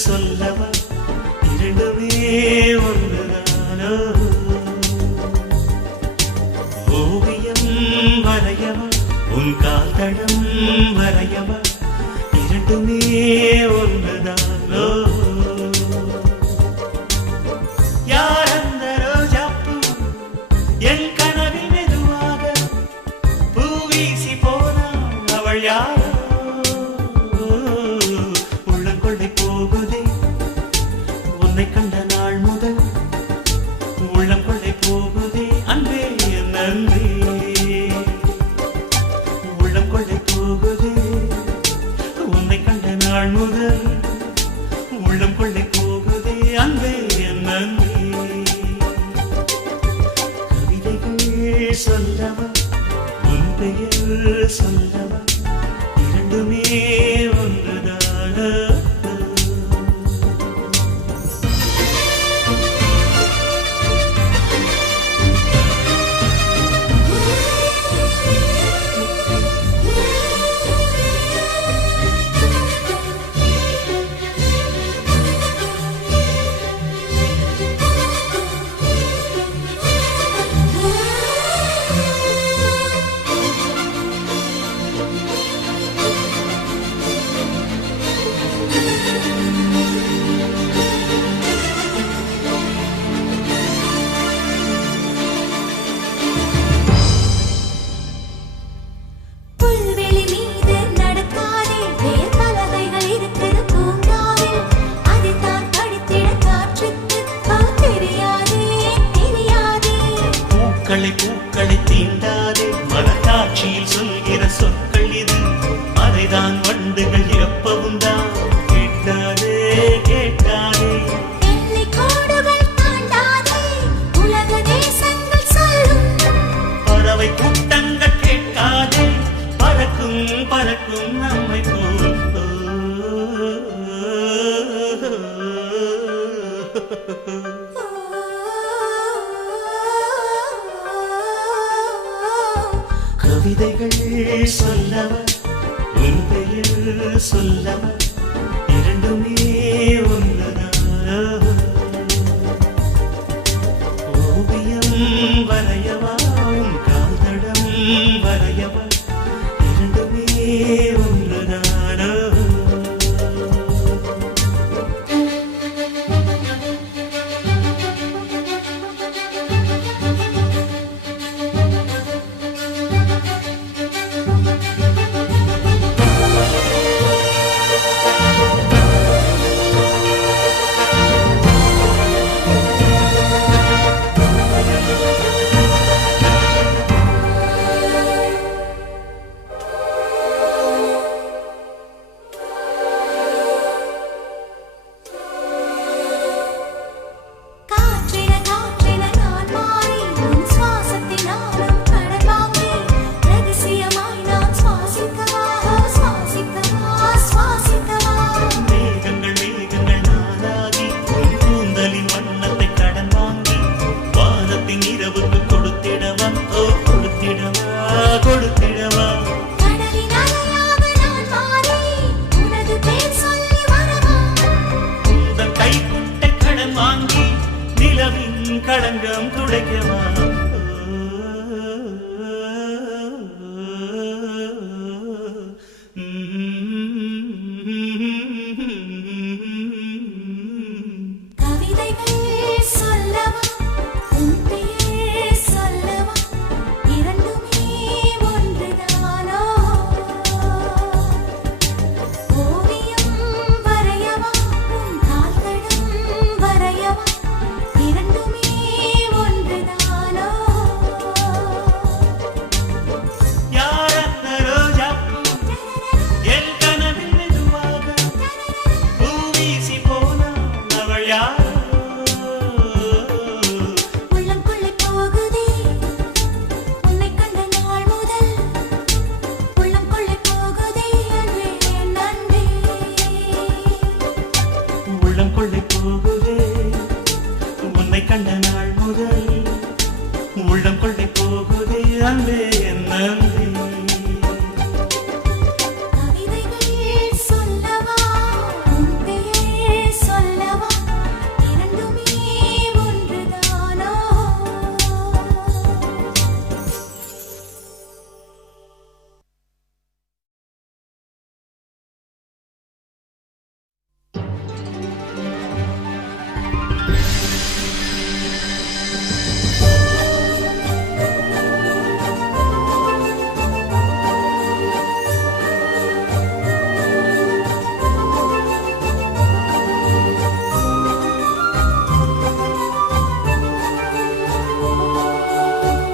சொல்லவா இரண்டுமே ஒன்றுதானோ ஓவியம் வரையவா உன் கால் தடம் வரையவா இரண்டுமே ஒன்றுதானோ யார் அந்த ரோஜாப்பூ என் கனவில் மெதுவாக பூ வீசி போனாள் அவள் யார் கண்ட நாள் முதல் உள்ளம் கொள்ளை போகுதே அன்பே நன்றி உள்ளம் கொள்ளை போகுதே உன்னை கண்ட நாள் முதல் உள்ளம் கொள்ளை போகுதே அன்பே நன்றி கவிதைகள் சொல்லவா உன் பெயர் சொல்லவா இரண்டுமே ஒன்றுதான பூக்களை தீண்டாதே மனக்காட்சியில் சொல்கிற சொற்கள் இது அதைதான் வண்டுகள் எப்பவும் தான் கேட்காதே கேட்காதே பறவை கூட்டங்கள் கேட்காதே பறக்கும் பறக்கும் நம்மை போல் கவிதைகள் சொல்லவா உன் பெயர் சொல்லவா இரண்டுமே ஒன்றுதானோ ஓவியம் வரையவா உன் கால் தடம் வரையவா இரண்டுமே ஒன்றுதானோ களங்கம் துடைக்கவா கொள்ளை போகுதே உன்னை கண்ட